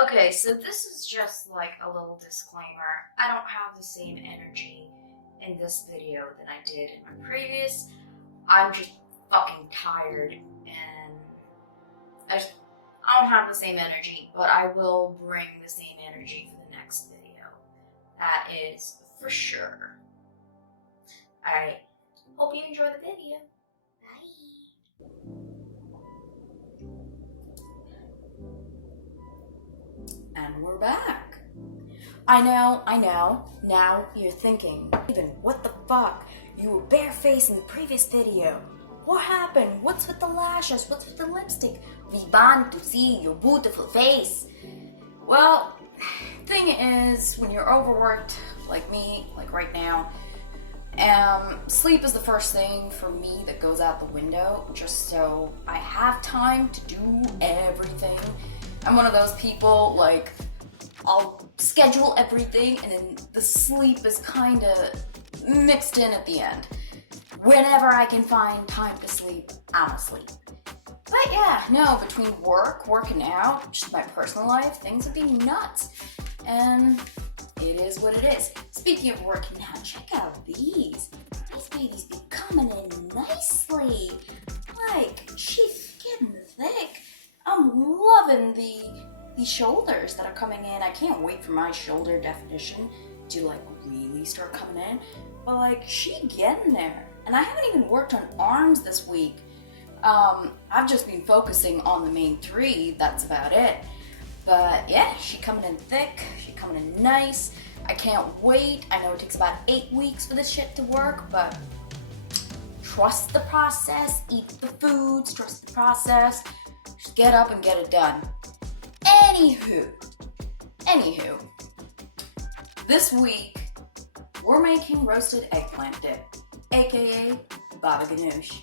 Okay, so this is just like a little disclaimer. I don't have the same energy in this video than I did in my previous. I'm just fucking tired and I don't have the same energy, but I will bring the same energy for the next video. That is for sure. Alright, hope you enjoy the video. Bye. And we're back. I know. Now you're thinking, even what the fuck? You were barefaced in the previous video. What happened? What's with the lashes? What's with the lipstick? We want to see your beautiful face. Well, thing is, when you're overworked like me, like right now, sleep is the first thing for me that goes out the window, just so I have time to do everything. I'm one of those people, like, I'll schedule everything and then the sleep is kind of mixed in at the end. Whenever I can find time to sleep, I'm asleep. But yeah, no, between working out, just my personal life, things have been nuts. And it is what it is. Speaking of working out, check out these. These babies be coming in nicely. Like, she's getting thick. I'm loving the shoulders that are coming in. I can't wait for my shoulder definition to like really start coming in. But like, she getting there. And I haven't even worked on arms this week. I've just been focusing on the main three, that's about it. But yeah, she coming in thick, she coming in nice. I can't wait. I know it takes about 8 weeks for this shit to work, but trust the process, eat the foods, trust the process. Just get up and get it done. Anywho, this week we're making roasted eggplant dip, aka Baba Ganoush.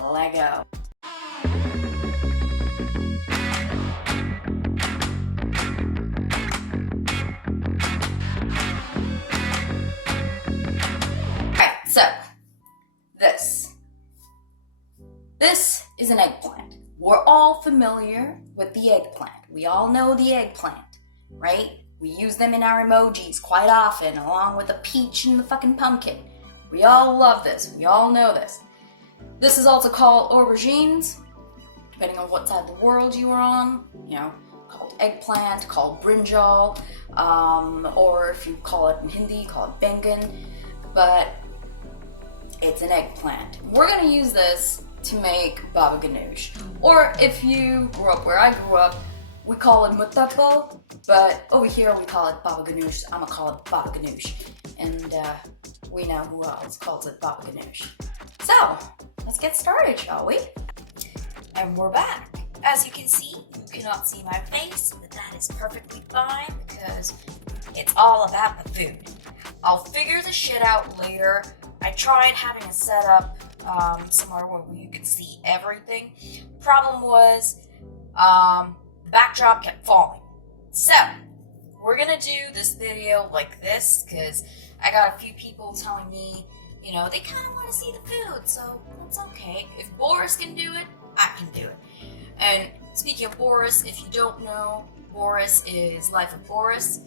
Lego. Alright, so this is an eggplant. We're all familiar with the eggplant. We all know the eggplant, right? We use them in our emojis quite often, along with the peach and the fucking pumpkin. We all love this. We all know this. This is also called aubergines, depending on what side of the world you are on. You know, called eggplant, called brinjal, or if you call it in Hindi, call it bengan. But it's an eggplant. We're gonna use this to make baba ganoush. Or if you grew up where I grew up, we call it mutakbal, but over here we call it baba ganoush. I'm gonna call it baba ganoush. And we know who else calls it baba ganoush. So, let's get started, shall we? And we're back. As you can see, you cannot see my face, but that is perfectly fine because it's all about the food. I'll figure the shit out later. I tried having a setup somewhere where you could see everything. Problem was, the backdrop kept falling. So, we're gonna do this video like this because I got a few people telling me, you know, they kind of want to see the food, so that's okay. If Boris can do it, I can do it. And speaking of Boris, if you don't know, Boris is Life of Boris.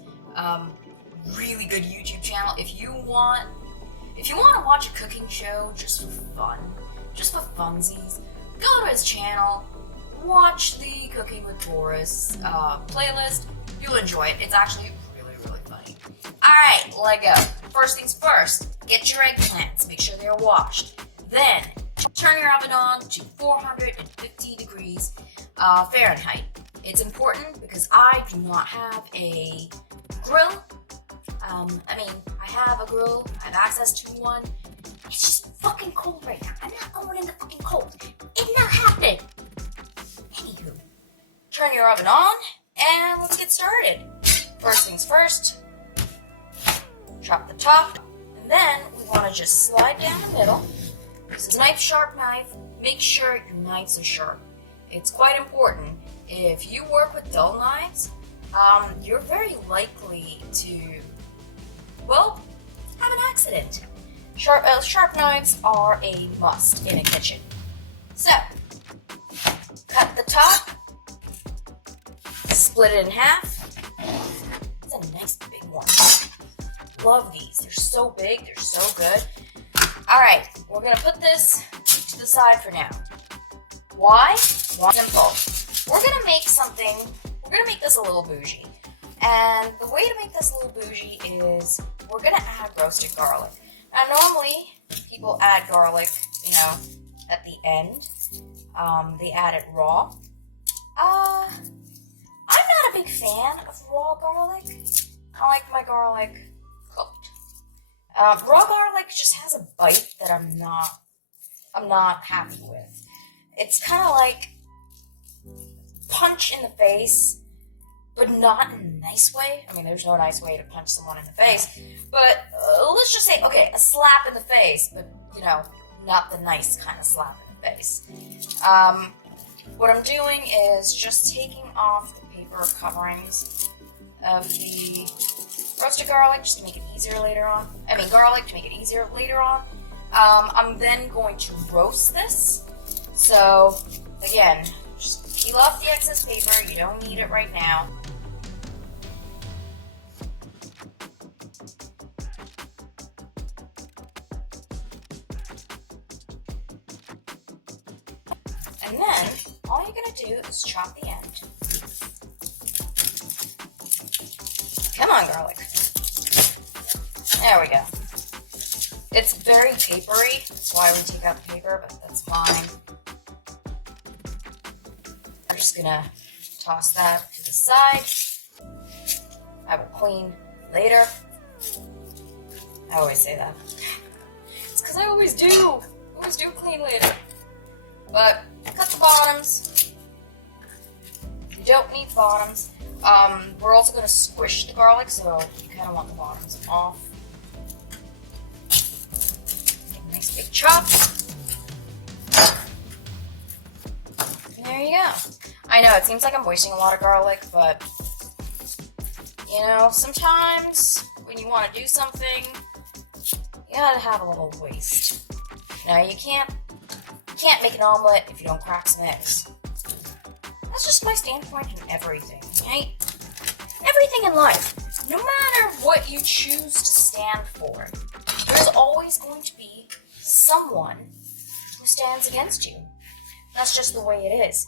Really good YouTube channel. If you want to watch a cooking show just for fun, just for funsies, go to his channel, watch the Cooking with Boris playlist. You'll enjoy it. It's actually really funny. Alright, Lego. First things first, get your eggplants, make sure they're washed. Then, turn your oven on to 450 degrees Fahrenheit. It's important because I do not have a grill. I have a grill, I have access to one. It's just fucking cold right now. I'm not going in the fucking cold. It's not happening. Anywho, turn your oven on and let's get started. First things first, chop the top, and then we want to just slide down the middle. This is a nice sharp knife. Make sure your knives are sharp. It's quite important. If you work with dull knives, you're very likely to, well, have an accident. Sharp knives are a must in a kitchen. So, cut the top, split it in half, love these. They're so big, they're so good. All right, we're gonna put this to the side for now. Why? Well, simple. We're gonna make something, we're gonna make this a little bougie. And the way to make this a little bougie is we're gonna add roasted garlic. Now normally people add garlic, you know, at the end. They add it raw. I'm not a big fan of raw garlic. I like my garlic cooked. Raw garlic just has a bite that I'm not happy with. It's kind of like punch in the face, but not in a nice way. I mean, there's no nice way to punch someone in the face, but let's just say, okay, a slap in the face, but, you know, not the nice kind of slap in the face. What I'm doing is just taking off the paper coverings of the roasted garlic just to make it easier later on. I mean, garlic to make it easier later on. I'm then going to roast this. So, again, just peel off the excess paper. You don't need it right now. And then, all you're going to do is chop the end. Come on, garlic. There we go. It's very papery, that's why we take out the paper, but that's fine. I'm just going to toss that to the side. I will clean later. I always say that. It's because I always do. I always do clean later. But cut the bottoms. You don't need bottoms. We're also going to squish the garlic, so you kind of want the bottoms off. Make a nice big chop. And there you go. I know, it seems like I'm wasting a lot of garlic, but, you know, sometimes when you want to do something, you gotta have a little waste. Now, you can't make an omelet if you don't crack some eggs. That's just my standpoint in everything, right? Everything in life. No matter what you choose to stand for, there's always going to be someone who stands against you. That's just the way it is.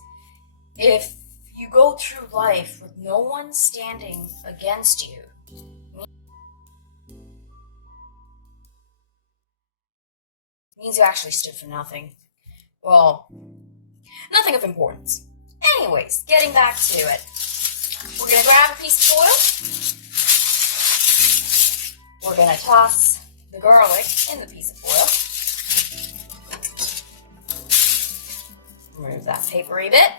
If you go through life with no one standing against you, it means you actually stood for nothing. Well, nothing of importance. Anyways, getting back to it. We're going to grab a piece of foil. We're going to toss the garlic in the piece of foil. Remove that papery bit.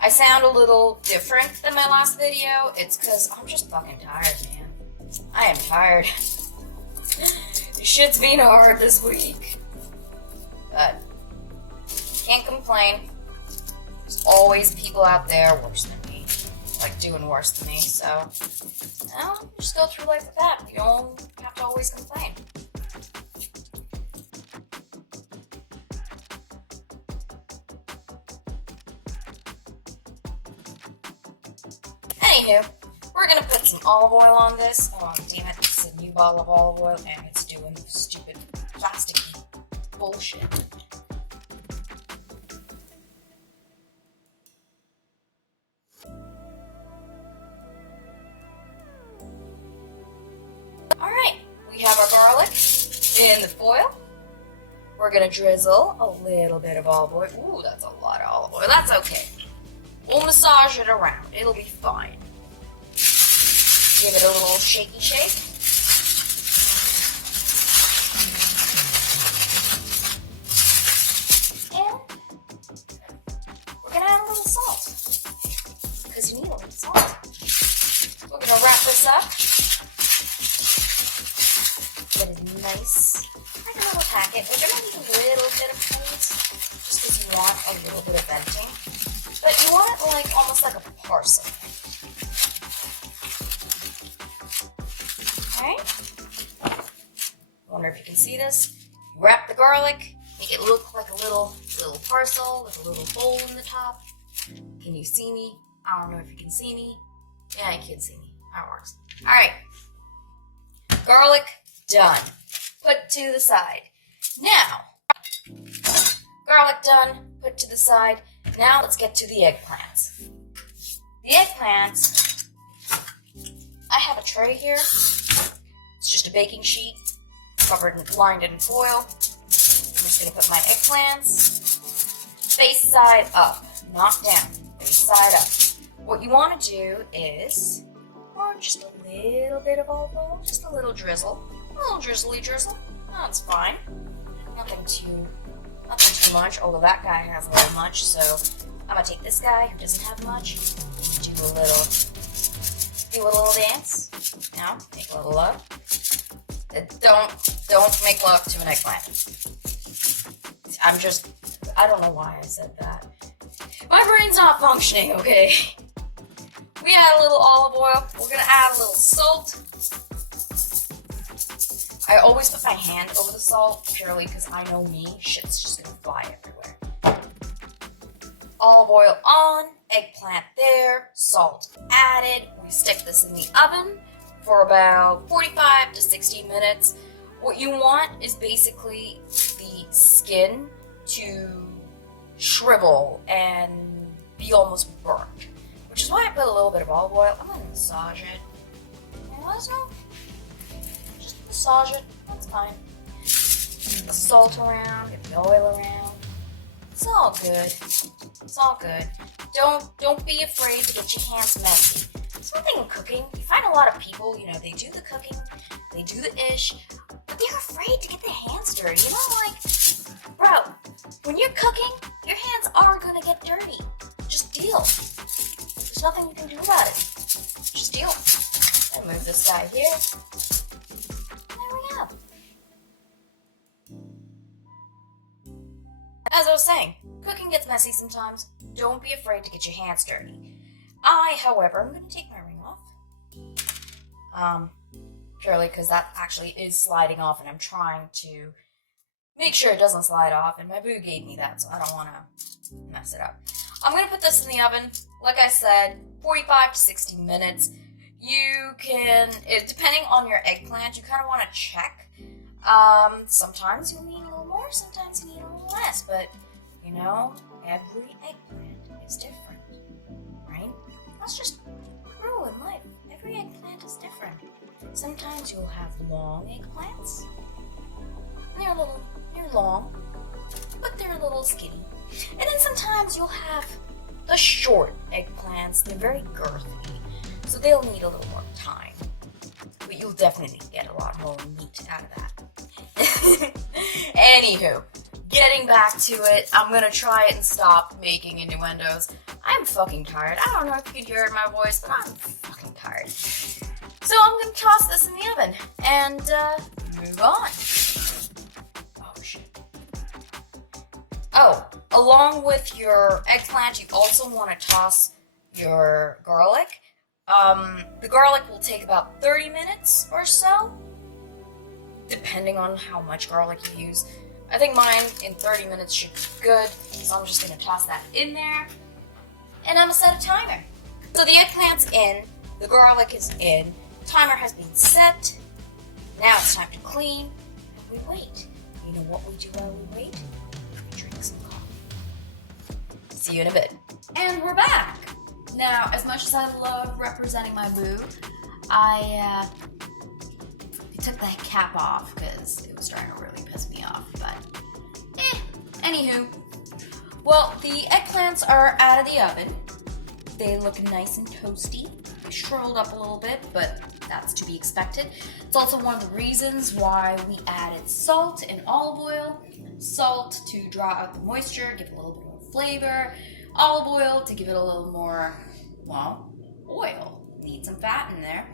I sound a little different than my last video. It's because I'm just fucking tired, man. I am tired. This shit's been hard this week. But can't complain. There's always people out there worse than me. Like doing worse than me, so I'll just go through life with that. You don't have to always complain. Anywho, we're gonna put some olive oil on this. Oh, damn it, it's a new bottle of olive oil and it's doing stupid plasticky bullshit. Alright, we have our garlic in the foil. We're gonna drizzle a little bit of olive oil. Ooh, that's a lot of olive oil. That's okay. We'll massage it around. It'll be fine. Give it a little shaky shake. And we're going to add a little salt. Because you need a little salt. We're going to wrap this up. Get a nice, like a little packet. We're going to need a little bit of cold, just because you want a little bit of venting. But you want it like almost like a parcel. Alright? I wonder if you can see this. You wrap the garlic, make it look like a little parcel with a little hole in the top. Can you see me? I don't know if you can see me. Yeah, you can see me. how it works. All right. Garlic, done. Put to the side. Now, garlic done, put to the side. Now let's get to the eggplants. The eggplants, I have a tray here. It's just a baking sheet covered and lined in foil. I'm just going to put my eggplants face side up, not down, face side up. What you want to do is pour just a little bit of olive oil, just a little drizzle, a little drizzly drizzle. That's fine. Nothing too much, although that guy has a little much, so I'm going to take this guy who doesn't have much, do a little dance. Now, make a little love. Don't make love to an eggplant. I don't know why I said that. My brain's not functioning, okay? We add a little olive oil. We're gonna add a little salt. I always put my hand over the salt, purely because I know me, shit's just gonna fly everywhere. Olive oil on, eggplant there, salt added. We stick this in the oven for about 45 to 60 minutes. What you want is basically the skin to shrivel and be almost burnt, which is why I put a little bit of olive oil. I'm gonna massage it. Just massage it, that's fine. Get the salt around, get the oil around. It's all good. It's all good. Don't be afraid to get your hands messy. It's one thing in cooking. You find a lot of people, they do the cooking, they do the ish, but they're afraid to get their hands dirty. Bro, when you're cooking, your hands are gonna get dirty. Just deal. There's nothing you can do about it. Just deal. And move this guy here. There we go. As I was saying, cooking gets messy sometimes. Don't be afraid to get your hands dirty. However, I'm going to take my ring off. Purely because that actually is sliding off and I'm trying to make sure it doesn't slide off. And my boo gave me that, so I don't want to mess it up. I'm going to put this in the oven, like I said, 45 to 60 minutes. You can, depending on your eggplant, you kind of want to check. Sometimes you'll need a little more, sometimes you need a little less, but, every eggplant is different, right? That's just a rule in life. Every eggplant is different. Sometimes you'll have long eggplants. They're long, but they're a little skinny. And then sometimes you'll have the short eggplants. They're very girthy, so they'll need a little more time. But you'll definitely get a lot more meat out of that. Anywho, getting back to it, I'm gonna try and stop making innuendos. I'm fucking tired. I don't know if you can hear it in my voice, but I'm fucking tired. So I'm gonna toss this in the oven and move on. Oh shit. Oh, along with your eggplant, you also want to toss your garlic. The garlic will take about 30 minutes or so, depending on how much garlic you use. I think mine in 30 minutes should be good, so I'm just going to toss that in there, and I'm going to set a timer. So the eggplant's in, the garlic is in, timer has been set, now it's time to clean, and we wait. You know what we do while we wait? We drink some coffee. See you in a bit. And we're back! Now, as much as I love representing my boo, I took the cap off because it was starting to really piss me off, but anywho. Well, the eggplants are out of the oven. They look nice and toasty. They shriveled up a little bit, but that's to be expected. It's also one of the reasons why we added salt and olive oil. Salt to draw out the moisture, give it a little bit more flavor. Olive oil to give it a little more, oil. Need some fat in there.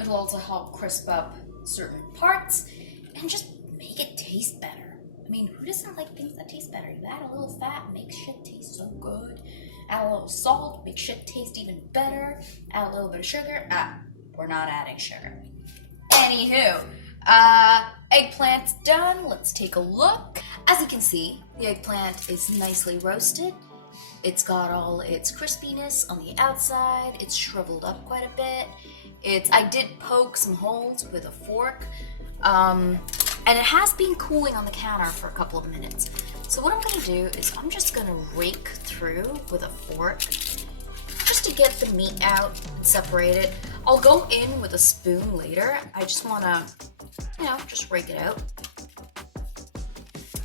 It'll also help crisp up certain parts and just make it taste better. I mean, who doesn't like things that taste better? You add a little fat, makes shit taste so good. Add a little salt, makes shit taste even better. Add a little bit of sugar. We're not adding sugar. Anywho, eggplant's done. Let's take a look. As you can see, the eggplant is nicely roasted. It's got all its crispiness on the outside. It's shriveled up quite a bit. I did poke some holes with a fork. And it has been cooling on the counter for a couple of minutes. So what I'm gonna do is I'm just gonna rake through with a fork just to get the meat out and separate it. I'll go in with a spoon later. I just wanna, just rake it out.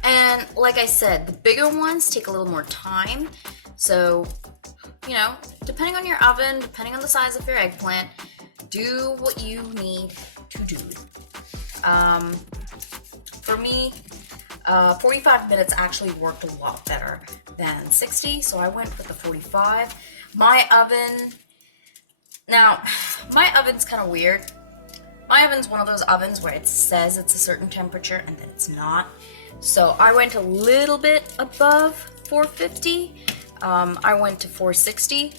And like I said, the bigger ones take a little more time. So, depending on your oven, depending on the size of your eggplant, do what you need to do. For me, 45 minutes actually worked a lot better than 60, so I went with the 45. My oven's kind of weird. My oven's one of those ovens where it says it's a certain temperature and then it's not. So I went a little bit above 450. I went to 460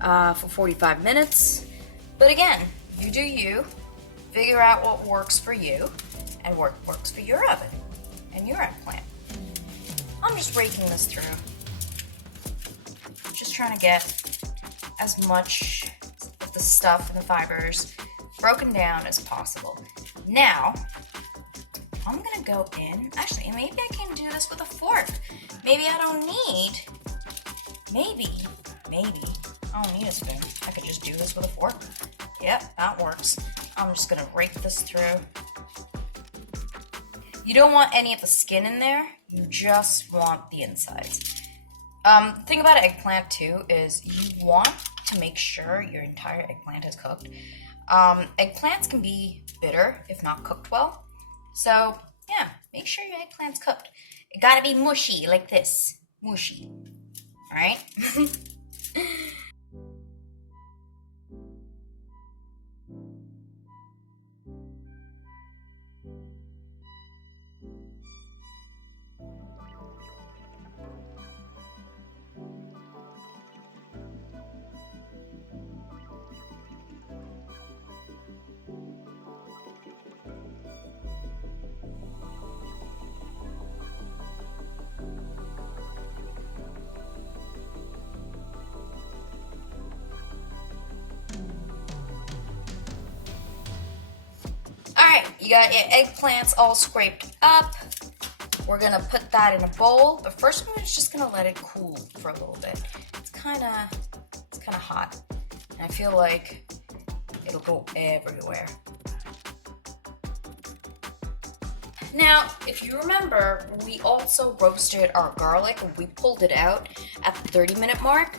for 45 minutes. But again, you do you. Figure out what works for you and what works for your oven and your eggplant. I'm just raking this through. Just trying to get as much of the stuff and the fibers broken down as possible. Now, I'm gonna go in, actually, maybe I can do this with a fork. Maybe I don't need, maybe, I don't need a spoon. I could just do this with a fork. Yep, that works. I'm just gonna rake this through. You don't want any of the skin in there, you just want the insides. The thing about an eggplant too is you want to make sure your entire eggplant is cooked. Eggplants can be bitter if not cooked well. So yeah, make sure your eggplant's cooked. It gotta be mushy like this, mushy, all right? Alright, you got your eggplants all scraped up. We're gonna put that in a bowl, but first we're just gonna let it cool for a little bit. It's kinda hot, and I feel like it'll go everywhere. Now, if you remember, we also roasted our garlic and we pulled it out at the 30-minute mark.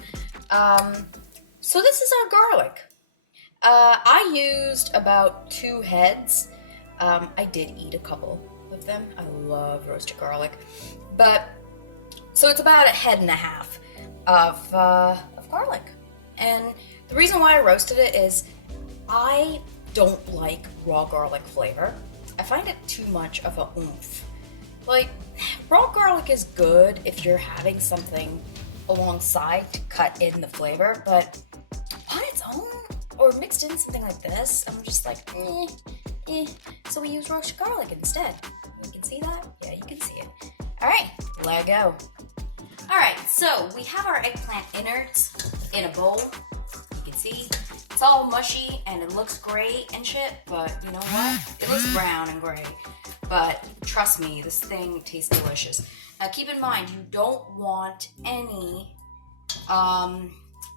So this is our garlic. I used about 2 heads. I did eat a couple of them. I love roasted garlic. But, so it's about 1.5 heads of garlic. And the reason why I roasted it is I don't like raw garlic flavor. I find it too much of a oomph. Like, raw garlic is good if you're having something alongside to cut in the flavor, but on its own, or mixed in something like this, I'm just like, So we use roasted garlic instead. You can see that? Yeah, you can see it. All right, let go. All right, so we have our eggplant innards in a bowl. You can see it's all mushy and it looks gray and shit, but you know what? It looks brown and gray. But trust me, this thing tastes delicious. Now keep in mind, you don't want any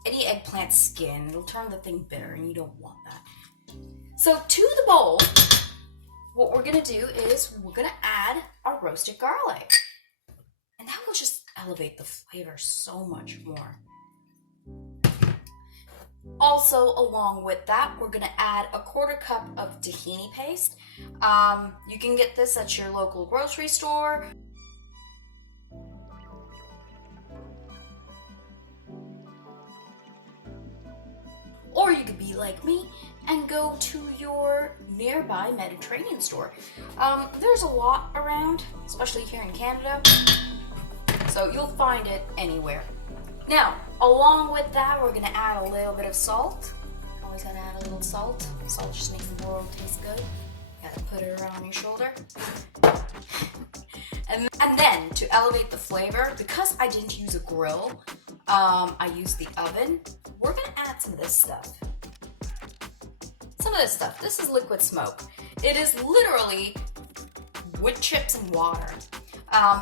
eggplant skin. It'll turn the thing bitter and you don't want that. So to the bowl, what we're gonna do is we're gonna add our roasted garlic. And that will just elevate the flavor so much more. Also, along with that, we're gonna add a 1/4 cup of tahini paste. You can get this at your local grocery store. Or you could be like me and go to your nearby Mediterranean store. There's a lot around, especially here in Canada, so you'll find it anywhere. Now, along with that, we're gonna add a little bit of salt. Always gotta add a little salt. Salt just makes the world taste good. Gotta put it around your shoulder. And then to elevate the flavor, because I didn't use a grill, I used the oven. We're gonna add some of this stuff. This is liquid smoke. It is literally wood chips and water.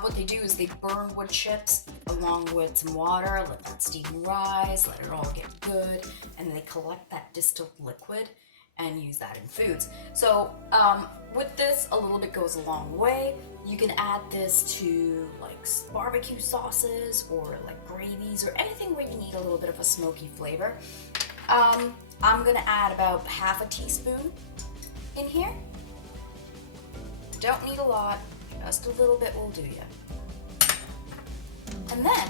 What they do is they burn wood chips along with some water, let that steam rise, let it all get good, and they collect that distilled liquid and use that in foods. So with this, a little bit goes a long way. You can add this to like barbecue sauces or like gravies or anything where you need a little bit of a smoky flavor. I'm gonna add about half a teaspoon in here. Don't need a lot, just a little bit will do you. And then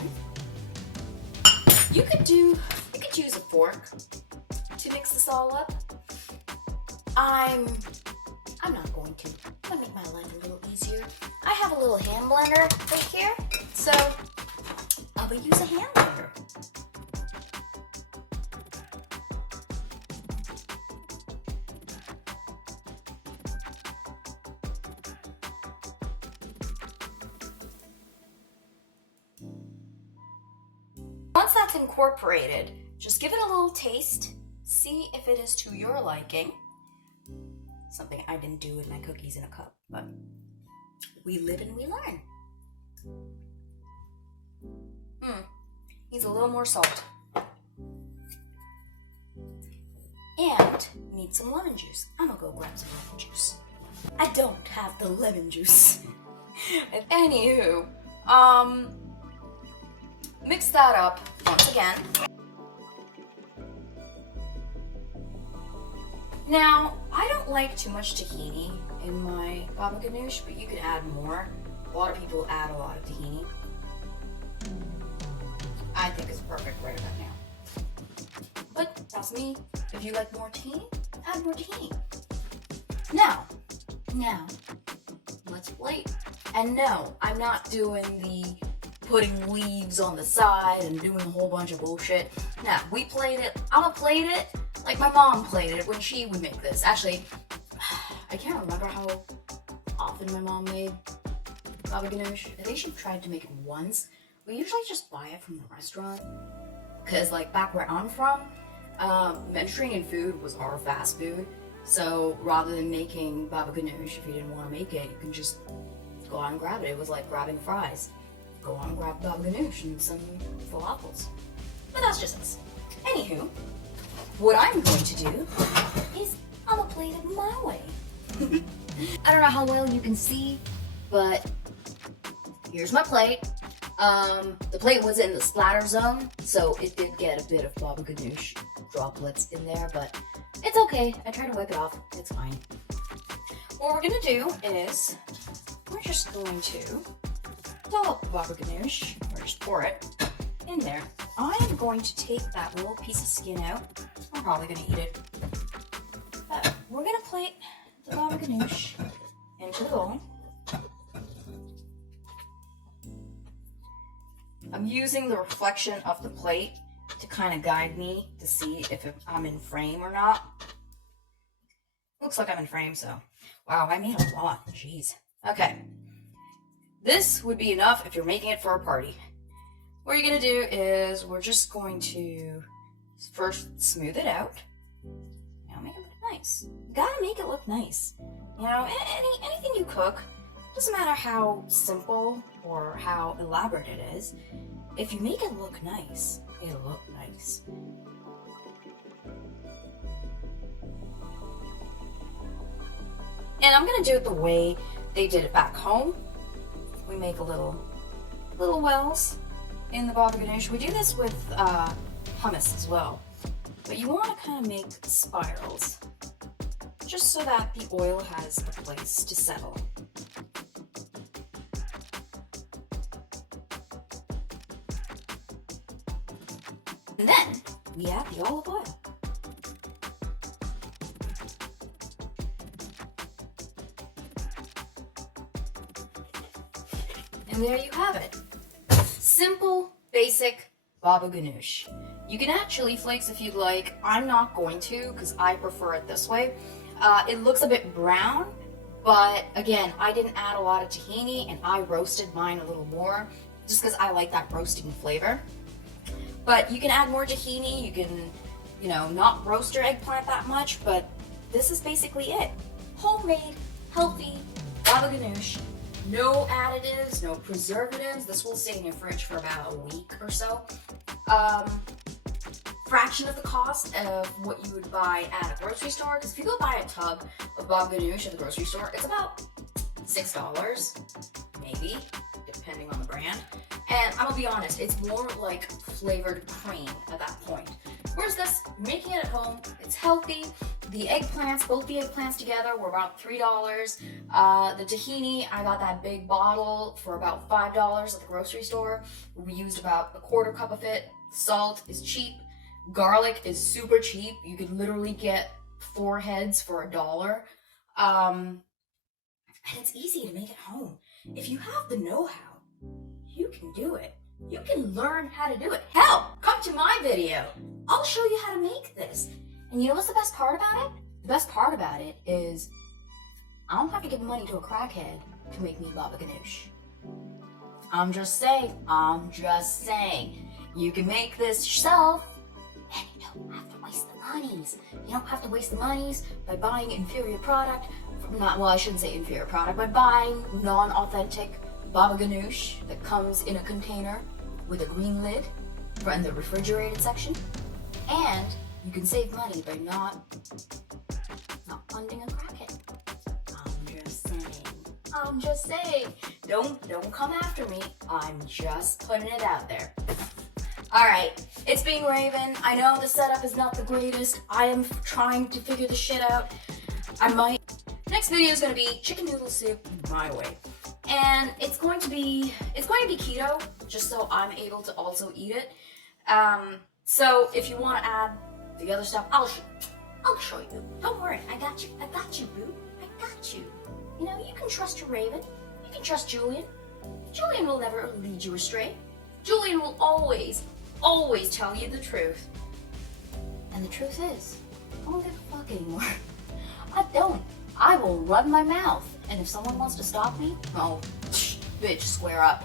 you could use a fork to mix this all up. I'm not going to. I'm gonna make my life a little easier. I have a little hand blender right here, so I will use a hand blender. Once that's incorporated, just give it a little taste. See if it is to your liking. Something I didn't do with my cookies in a cup, but we live and we learn. Needs a little more salt. And need some lemon juice. I'm gonna go grab some lemon juice. I don't have the lemon juice. Anywho, mix that up once again. Now, I don't like too much tahini in my baba ganoush, but you can add more. A lot of people add a lot of tahini. I think it's perfect right about now. But that's me. If you like more tahini, add more tahini. Now, let's plate. And no, I'm not doing the putting leaves on the side and doing a whole bunch of bullshit. Now, we played it. I'ma plate it like my mom played it when she would make this. Actually, I can't remember how often my mom made baba ganoush. I think she tried to make it once. We usually just buy it from the restaurant. Because like back where I'm from, Mediterranean food was our fast food. So rather than making baba ganoush, if you didn't want to make it, you can just go out and grab it. It was like grabbing fries. Go on and grab baba ganoush and some falafels. But that's just us. Anywho, what I'm going to do is I'm gonna plate it my way. I don't know how well you can see, but here's my plate. The plate was in the splatter zone, so it did get a bit of baba ganoush droplets in there, but it's okay. I tried to wipe it off. It's fine. What we're gonna do is we're just going to fill up the baba ganoush, or just pour it in there. I am going to take that little piece of skin out. I'm probably gonna eat it. But we're gonna plate the baba ganoush into the bowl. I'm using the reflection of the plate to kind of guide me to see if I'm in frame or not. Looks like I'm in frame, so. Wow, I made a lot. Jeez. Okay. This would be enough if you're making it for a party. What you're gonna do is we're just going to first smooth it out. Now make it look nice. You gotta make it look nice. You know, anything you cook, doesn't matter how simple or how elaborate it is, if you make it look nice, it'll look nice. And I'm gonna do it the way they did it back home. We make a little wells in the baba ganoush. We do this with hummus as well. But you want to kind of make spirals, just so that the oil has a place to settle. And then we add the olive oil. And there you have it. Simple, basic baba ganoush. You can add chili flakes if you'd like. I'm not going to because I prefer it this way. It looks a bit brown, But again, I didn't add a lot of tahini and I roasted mine a little more just because I like that roasting flavor. But you can add more tahini, you can, you know, not roast your eggplant that much, but this is basically it. Homemade, healthy baba ganoush. No additives, no preservatives. This will stay in your fridge for about a week or so. Fraction of the cost of what you would buy at a grocery store. Because if you go buy a tub of baba ganoush at the grocery store, it's about $6, maybe, depending on the brand. And I'm gonna be honest, it's more like flavored cream at that point. Whereas this, you're making it at home, it's healthy. The eggplants, both the eggplants together were about $3. The tahini, I got that big bottle for about $5 at the grocery store. We used about a quarter cup of it. Salt is cheap. Garlic is super cheap. You could literally get 4 heads for $1. And it's easy to make at home. If you have the know-how, you can do it. You can learn how to do it. Hell, come to my video. I'll show you how to make this. And you know what's the best part about it? The best part about it is I don't have to give money to a crackhead to make me baba ganoush. I'm just saying. You can make this yourself and you don't have to waste the monies. You don't have to waste the monies by buying inferior product. I shouldn't say inferior product, by buying non-authentic baba ganoush that comes in a container with a green lid in the refrigerated section. And you can save money by not funding a crackhead. I'm just saying. Don't come after me. I'm just putting it out there. Alright, it's been Raven. I know the setup is not the greatest. I am trying to figure this shit out. Next video is gonna be chicken noodle soup my way. And it's going to be keto, just so I'm able to also eat it. So if you want to add the other stuff, I'll show you. Don't worry, I got you, boo. I got you. You know, you can trust your Raven. You can trust Julian. Julian will never lead you astray. Julian will always tell you the truth. And the truth is, I don't give a fuck anymore. I don't. I will run my mouth. And if someone wants to stop me, oh, bitch, square up.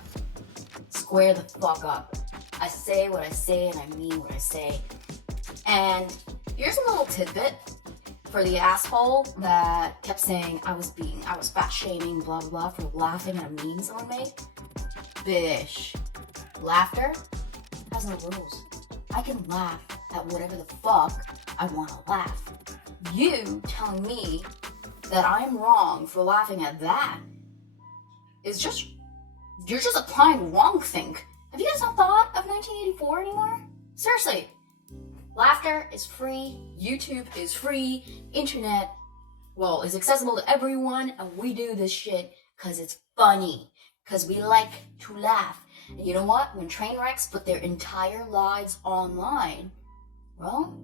Square the fuck up. I say what I say and I mean what I say. And here's a little tidbit for the asshole that kept saying I was fat shaming, blah, blah, blah, for laughing at a meme someone made. Bish. Laughter has no rules. I can laugh at whatever the fuck I want to laugh. You telling me that I'm wrong for laughing at that is you're just applying wrongthink. Have you guys not thought of 1984 anymore? Seriously. Laughter is free, YouTube is free, internet, well, is accessible to everyone, and we do this shit because it's funny, because we like to laugh. And you know what? When train wrecks put their entire lives online, well,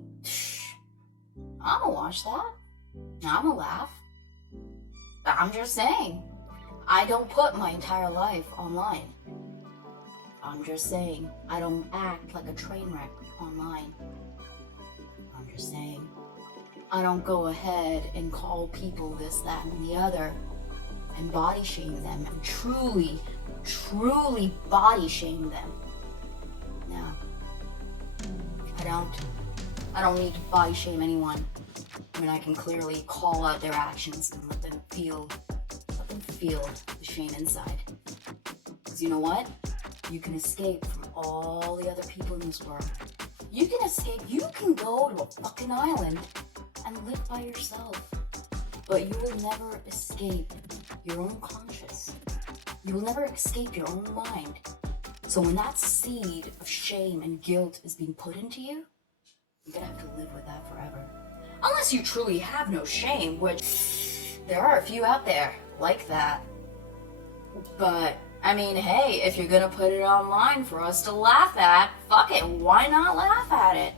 I'ma watch that. I'ma laugh. I'm just saying, I don't put my entire life online. I'm just saying, I don't act like a train wreck online. I'm just saying, I don't go ahead and call people this, that, and the other and body shame them and truly body shame them. No, I don't need to body shame anyone when I can clearly call out their actions and let them feel the shame inside. Because you know what? You can escape from all the other people in this world. You can escape. You can go to a fucking island and live by yourself. But you will never escape your own conscience. You will never escape your own mind. So when that seed of shame and guilt is being put into you, you're gonna have to live with that forever. Unless you truly have no shame, which there are a few out there like that. But, I mean, hey, if you're gonna put it online for us to laugh at, fuck it, why not laugh at it?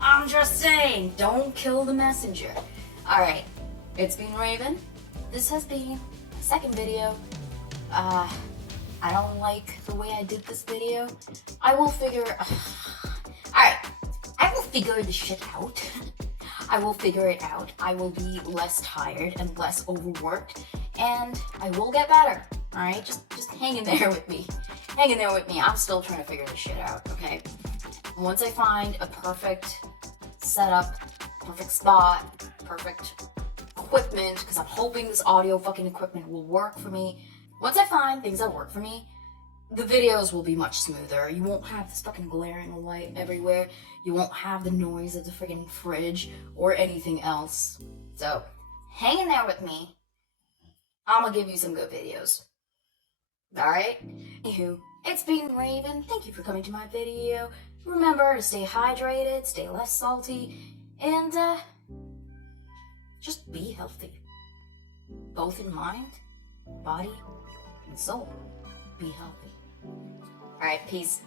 I'm just saying, don't kill the messenger. Alright, it's been Raven. This has been my second video. I don't like the way I did this video. I will figure... Alright, I will figure this shit out. I will figure it out. I will be less tired and less overworked, and I will get better. All right, just hang in there with me. Hang in there with me. I'm still trying to figure this shit out, okay? Once I find a perfect setup, perfect spot, perfect equipment, because I'm hoping this audio fucking equipment will work for me. Once I find things that work for me, the videos will be much smoother. You won't have this fucking glaring light everywhere. You won't have the noise of the freaking fridge or anything else. So, hang in there with me. I'm gonna give you some good videos. Alright? Anywho, it's been Raven. Thank you for coming to my video. Remember to stay hydrated, stay less salty, and just be healthy. Both in mind, body, and soul. Be healthy. Alright, peace.